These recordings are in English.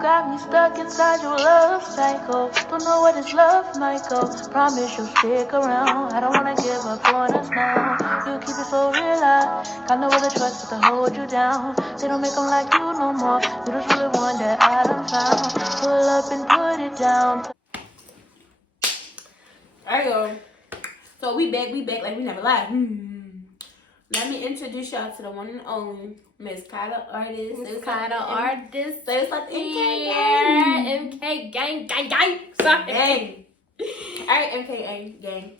got me stuck inside your love cycle. Don't know where this love might go. Promise you'll stick around. I don't wanna give up on us now. You keep it so real, I got no other choice but to hold you down. They don't make them like you no more. You just really one that I done found. Pull up and put it down. There you go. So we back like we never lied. Let me introduce y'all to the one and only Miss Kydaartist. Miss Kydaartist. So it's like MK gang. Sorry. Gang. Alright, MK gang.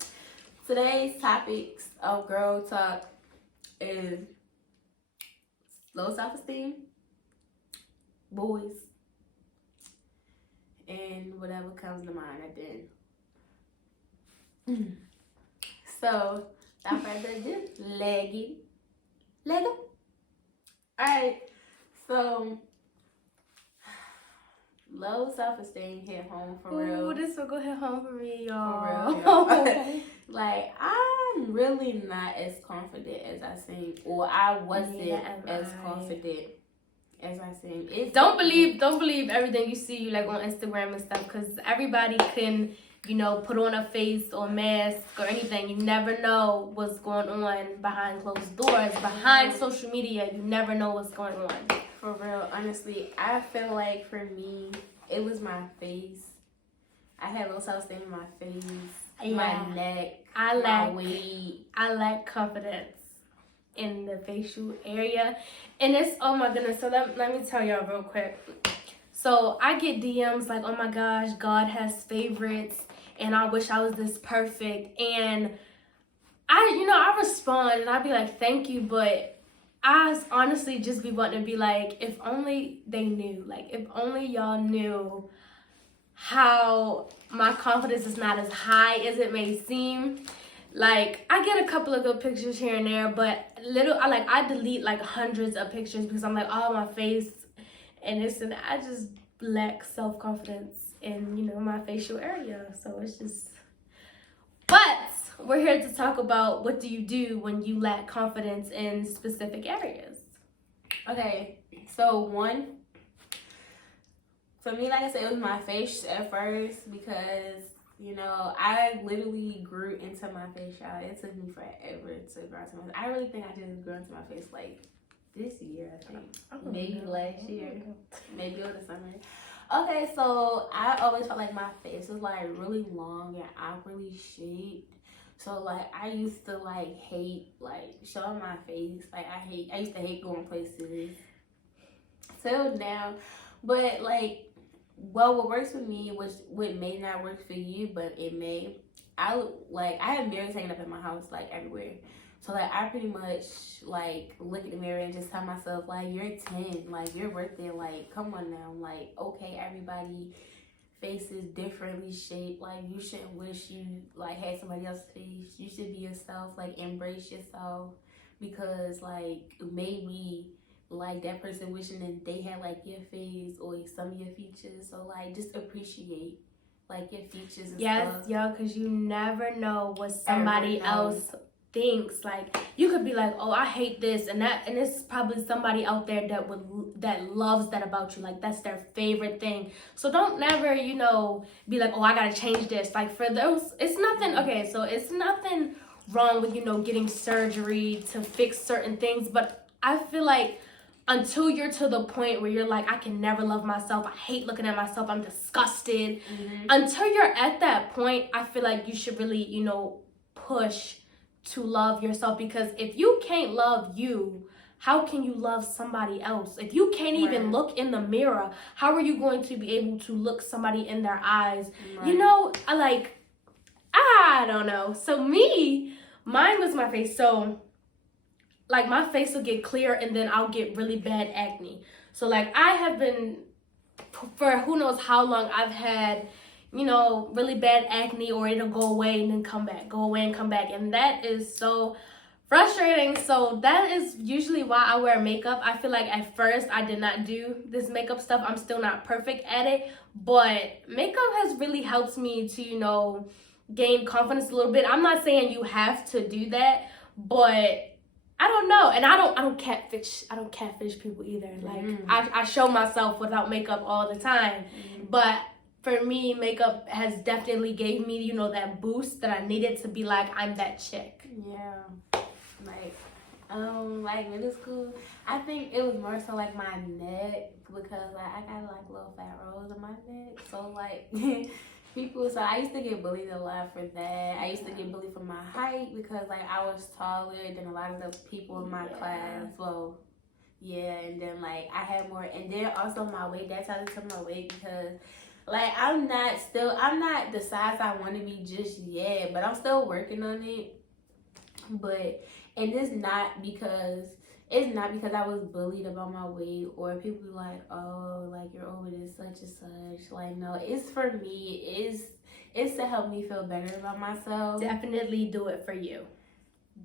Today's topics of girl talk is low self-esteem, boys, and whatever comes to mind at the end. So, without further ado, Lego. Alright, so low self-esteem hit home for real. Ooh, this will go hit home for me, y'all. For real, y'all. Like, I'm really not as confident as I seem, or I wasn't as confident as I seem. Don't believe everything you see like on Instagram and stuff, because everybody can, put on a face or mask or anything. You never know what's going on behind closed doors, behind social media. You never know what's going on. For real, honestly, I feel like for me, it was my face. I had low self-esteem in my face, my neck, my weight. I lack confidence in the facial area. And it's, oh my goodness, so let me tell y'all real quick. So I get DMs like, oh my gosh, God has favorites, and I wish I was this perfect. And I respond, and I be like, thank you, but I honestly just be wanting to be like, if only they knew, like, if only y'all knew how my confidence is not as high as it may seem. Like, I get a couple of good pictures here and there, but I delete like hundreds of pictures because I'm like, oh, my face and this, and I just lack self-confidence in, my facial area. So it's just, but we're here to talk about what do you do when you lack confidence in specific areas. Okay, so one, for me, like I said, it was my face at first because, I literally grew into my face, y'all. It took me forever to grow into my face. I really think I just grew into my face like this year, I think. Maybe last year. Maybe over the summer. Okay, so I always felt like my face was like really long and awkwardly shaped. So like I used to like hate like showing my face. Like I used to hate going places. Till now. But like, well, what works for me, what may not work for you, but it may. I have mirrors hanging up in my house like everywhere. So like I pretty much like look in the mirror and just tell myself like, you're 10, like you're worth it, like come on now, like okay, everybody face is differently shaped, like you shouldn't wish you like had somebody else's face. You should be yourself, like embrace yourself, because like maybe like that person wishing that they had like your face or some of your features. So like just appreciate like your features and stuff. Yes, yo, because you never know what somebody else thinks. Like you could be like, oh, I hate this and that, and it's probably somebody out there that loves that about you. Like that's their favorite thing. So don't never, be like, oh, I gotta change this. Like for those, it's nothing. Okay, so it's nothing wrong with getting surgery to fix certain things, but I feel like until you're to the point where you're like, I can never love myself, I hate looking at myself, I'm disgusted. Until you're at that point, I feel like you should really, push to love yourself, because if you can't love you, how can you love somebody else? If you can't even look in the mirror, how are you going to be able to look somebody in their eyes? Right. I don't know. So mine was my face. So like my face will get clear and then I'll get really bad acne. So like I have been, for who knows how long, I've had, really bad acne, or it'll go away and then come back, go away and come back. And that is so frustrating. So that is usually why I wear makeup. I feel like at first I did not do this makeup stuff. I'm still not perfect at it, but makeup has really helped me to, gain confidence a little bit. I'm not saying you have to do that, but I don't know, and I don't catfish. I don't catfish people either. Like I show myself without makeup all the time, but for me, makeup has definitely gave me, you know, that boost that I needed to be like, I'm that chick. Yeah, like middle school, I think it was more so like my neck because like I got like little fat rolls in my neck, so like. People, so I used to get bullied a lot for that. I used to get bullied for my height because like I was taller than a lot of the people in my class. Well, yeah, and then like I had more, and then also my weight. That's how they took my weight because like I'm not the size I want to be just yet, but I'm still working on it. But and it's not because I was bullied about my weight or people be like, oh, like you're over this such and such. Like, no, it's for me. It's to help me feel better about myself. Definitely do it for you.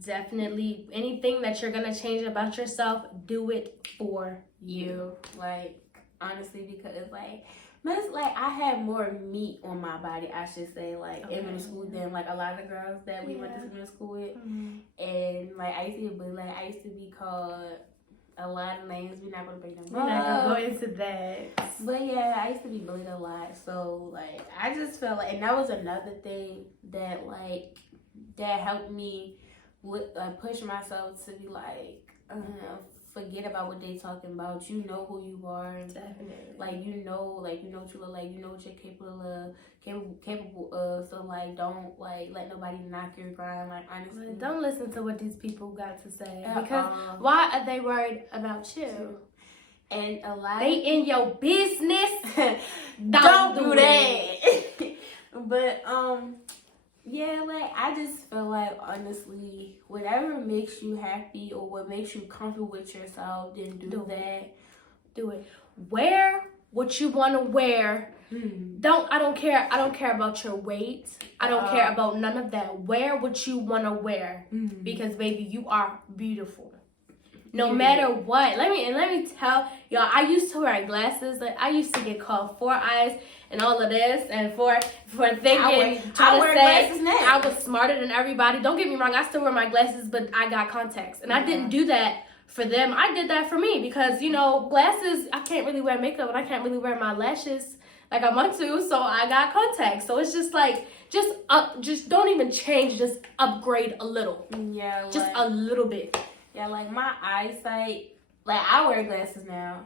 Definitely. Anything that you're going to change about yourself, do it for you. Like, honestly, because like I had more meat on my body, I should say, like in middle school than like a lot of the girls that we went to middle school with. And like I used to get bullied, like I used to be called a lot of names. We're not gonna bring them up. We're not gonna go into that. But yeah, I used to be bullied a lot. So like I just felt like, and that was another thing that helped me with push myself to be like. Forget about what they talking about. You know who you are. Definitely. Like you know what you look like. You know what you're capable of. So like, don't like let nobody knock your grind. Like honestly, don't listen to what these people got to say because why are they worried about you? And a lot they in your business. don't do that. But yeah, like I just feel like honestly, whatever makes you happy or what makes you comfortable with yourself, then do that. Do it. Wear what you want to wear. I don't care about your weight. I don't care about none of that. Wear what you want to wear because baby, you are beautiful. No matter what. Let me tell y'all, I used to wear glasses. Like I used to get called 4 eyes and all of this, and for thinking I wear glasses now. I was smarter than everybody. Don't get me wrong, I still wear my glasses, but I got contacts, and I didn't do that for them. I did that for me because you know glasses. I can't really wear makeup, and I can't really wear my lashes like I want to, so I got contacts. So it's just like just don't even change, just upgrade a little. Yeah, just a little bit. Yeah, like my eyesight, like I wear glasses now.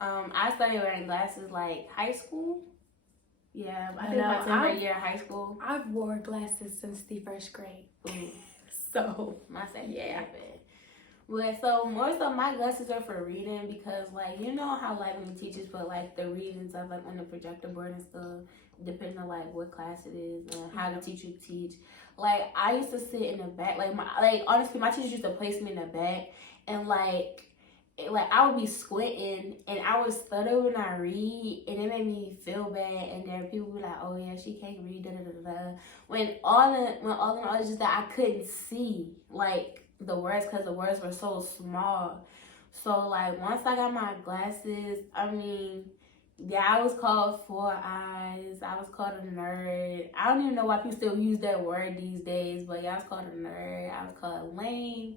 I started wearing glasses like high school. Yeah, I think my 10th year of high school. I've wore glasses since the 1st grade. So my second year. But so more so my glasses are for reading because like you know how like when teachers put like the reading stuff like on the projector board and stuff, depending on like what class it is and how the teacher teach. Like I used to sit in the back, honestly my teachers used to place me in the back and like I would be squinting and I would stutter when I read and it made me feel bad and then people would be like, oh yeah, she can't read, da da da da. When all in all it's just that I couldn't see like the words because the words were so small. So like once I got my glasses, I mean, yeah, I was called 4 eyes. I was called a nerd. I don't even know why people still use that word these days, but yeah, I was called a nerd. I was called lame.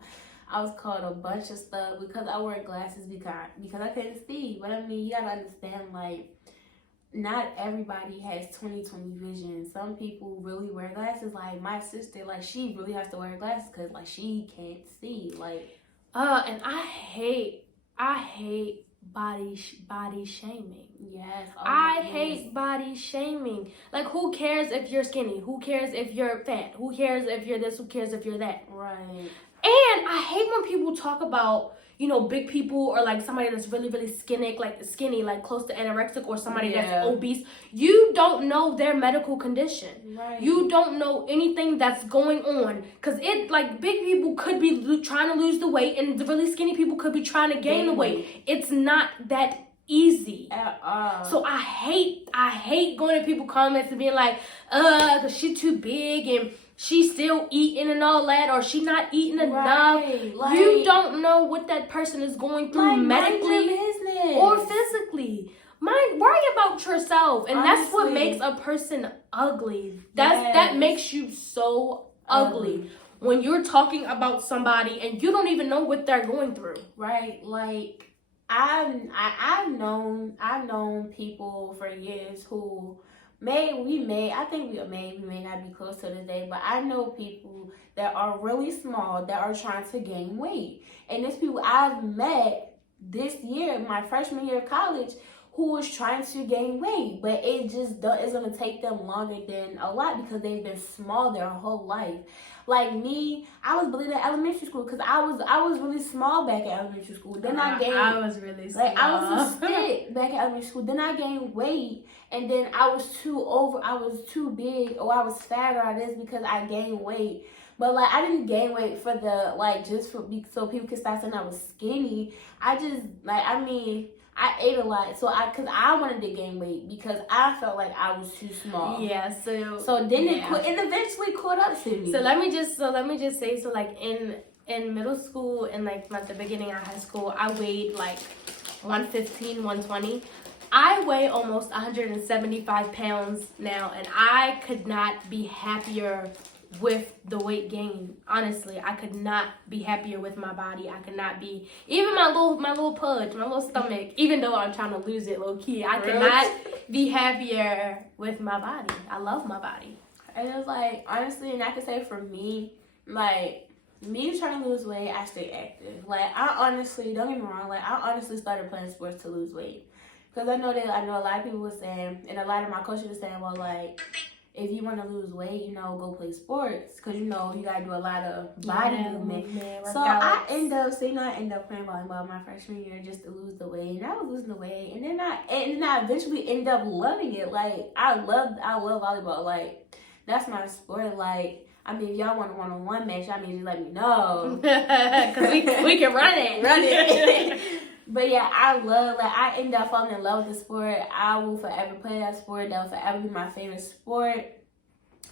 I was called a bunch of stuff because I wear glasses because I couldn't see. But I mean, you gotta understand, like, not everybody has 20/20 vision. Some people really wear glasses. Like my sister, like she really has to wear glasses because like she can't see. Like, and I hate body shaming. Yes. I hate body shaming. Like, who cares if you're skinny? Who cares if you're fat? Who cares if you're this? Who cares if you're that? Right. And I hate when people talk about, you know, big people or like somebody that's really, really skinny, like close to anorexic or somebody that's obese. You don't know their medical condition. Right. You don't know anything that's going on. Because big people could be trying to lose the weight and the really skinny people could be trying to gain the weight. It's not that easy at all. So I hate going to people comments and being like, cause she's too big and she's still eating and all that, or she not eating enough. Like, you don't know what that person is going through medically or physically. Worry about yourself, and honestly, that's what makes a person ugly. That makes you so ugly. when you're talking about somebody and you don't even know what they're going through. Right? Like, I've known people for years who we may not be close to this day, but I know people that are really small that are trying to gain weight. And there's people I've met this year, my freshman year of college, who is trying to gain weight, but it's gonna take them longer than a lot because they've been small their whole life. Like me, I was bullied at elementary school because I was really small back at elementary school. Then I was really small. Like, I was a stick back at elementary school. Then I gained weight, and then I was too big, or I was fat, or this because I gained weight. But like, I didn't gain weight for the so people could stop saying I was skinny. I just I ate a lot, because I wanted to gain weight because I felt like I was too small. Yeah, so then it eventually caught up to me. So let me just say, like in middle school and like the beginning of high school, I weighed like 115, 120. I weigh almost 175 pounds now, and I could not be happier with the weight gain. Honestly, I could not be happier with my body. I could not be, even my little pudge, my little stomach, even though I'm trying to lose it low key, I could not be happier with my body. I love my body. And it's like, honestly, and I can say for me, like, me trying to lose weight, I stay active. Like, I honestly, don't get me wrong, like, I honestly started playing sports to lose weight. Because I know a lot of people were saying, and a lot of my coaches were saying, well, like, if you want to lose weight, go play sports. Because, you got to do a lot of body movement. So I end up playing volleyball my freshman year just to lose the weight. And I was losing the weight. And then I eventually end up loving it. Like, I love volleyball. Like, that's my sport. Like, I mean, if y'all want a one-on-one match, just let me know. Because we can run it. But yeah, I ended up falling in love with the sport. I will forever play that sport. That will forever be my favorite sport.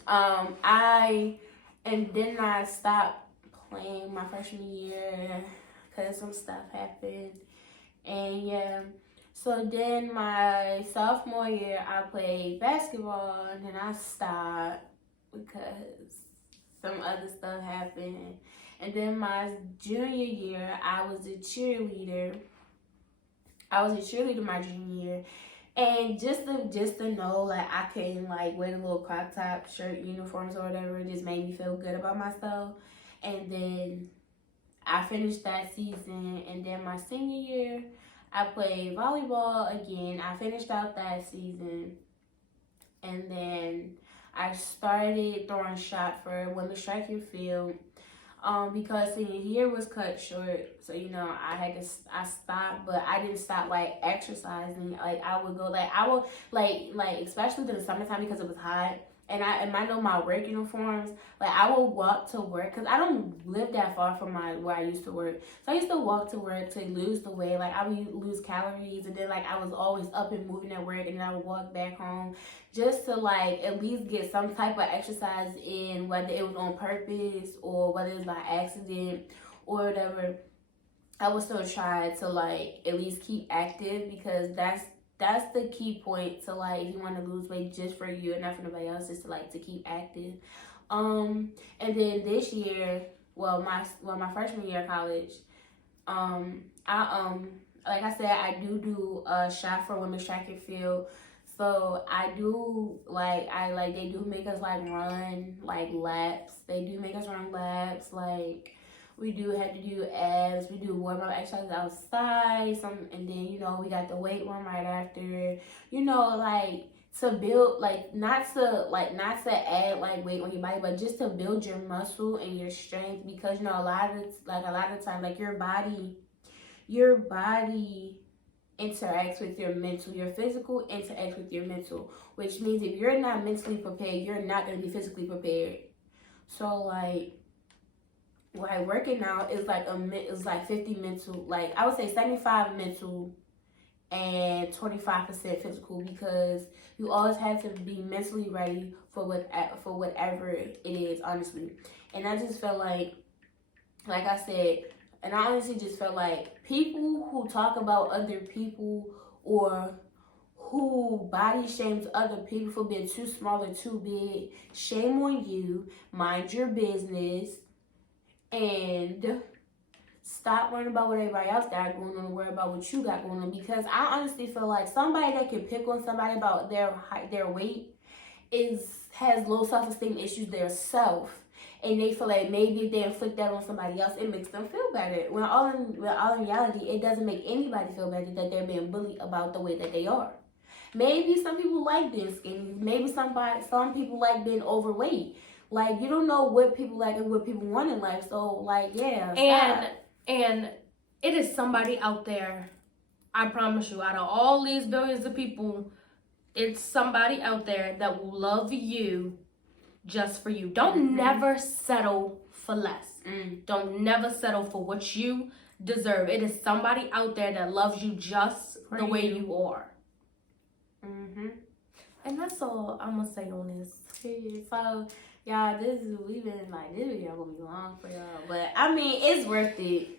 And then I stopped playing my freshman year because some stuff happened. And yeah, so then my sophomore year, I played basketball, and then I stopped because some other stuff happened. And then my junior year, I was a cheerleader. My junior year. And just to know, like, I couldn't, like, wear the little crop top shirt uniforms or whatever, it just made me feel good about myself. And then I finished that season. And then my senior year, I played volleyball again. I finished out that season. And then I started throwing shot for women's track and field. Because senior year was cut short, so I stopped, but I didn't stop like exercising. Like, I would go, especially in the summertime because it was hot, and I know my work uniforms. Like, I would walk to work because I don't live that far from where I used to work, so I used to walk to work to lose the weight. Like, I would lose calories, and then like I was always up and moving at work, and then I would walk back home just to like at least get some type of exercise in, whether it was on purpose or whether it was by accident or whatever. I would still try to like at least keep active, because that's the key point to, like, if you want to lose weight just for you and not for nobody else, is to keep active. And then this year, my freshman year of college, like I said, I do a shot for women's track and field. So I do, they do make us, run, laps. They do make us run laps, we do have to do abs. We do warm-up exercises outside. And then, we got the weight room right after. To build, not to add, weight on your body, but just to build your muscle and your strength. Because, a lot of times, your body interacts with your mental. Your physical interacts with your mental, which means if you're not mentally prepared, you're not going to be physically prepared. So working out is it's 50 mental. I would say 75 mental and 25% physical, because you always have to be mentally ready for whatever it is, honestly. And I just felt like I said, and I honestly just felt like people who talk about other people or who body shames other people for being too small or too big, shame on you. Mind your business. and stop worrying about what everybody else got going on and worry about what you got going on. Because I honestly feel like somebody that can pick on somebody about their height, their weight, has low self-esteem issues themselves, and they feel like maybe if they inflict that on somebody else, it makes them feel better. When all in reality, it doesn't make anybody feel better that they're being bullied about the way that they are. Maybe some people like being skinny. Maybe some people like being overweight. Like, you don't know what people like and what people want in life. So, like, yeah. And it is somebody out there, I promise you, out of all these billions of people, it's somebody out there that will love you just for you. Don't never settle for less. Don't never settle for what you deserve. It is somebody out there that loves you just the way you are. And that's all I'm gonna say on this. So, y'all, this video gonna be long for y'all, but I mean, it's worth it.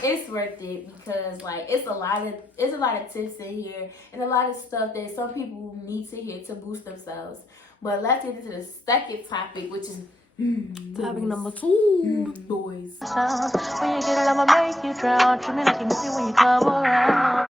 It's worth it because, like, it's a lot of tips in here and a lot of stuff that some people need to hear to boost themselves. But let's get into the second topic, which is topic number 2. Boys. When you get it, I'ma make you drown. Treat me like you miss me when you come around.